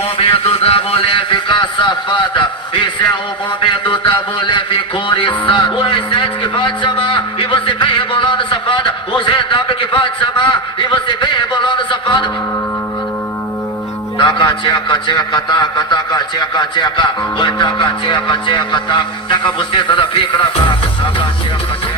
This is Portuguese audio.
momento da mulher ficar safada. Esse é o momento da mulher ficar oriçada. O R7 que vai te chamar e você vem rebolando safada. O GW que vai te chamar e você vem rebolando safada. Taca, tcheca, tcheca, taca, taca, tcheca, tcheca. Oi, taca, tcheca, tcheca, taca. Taca a buceta da pica na vaca. Taca, tcheca, tcheca.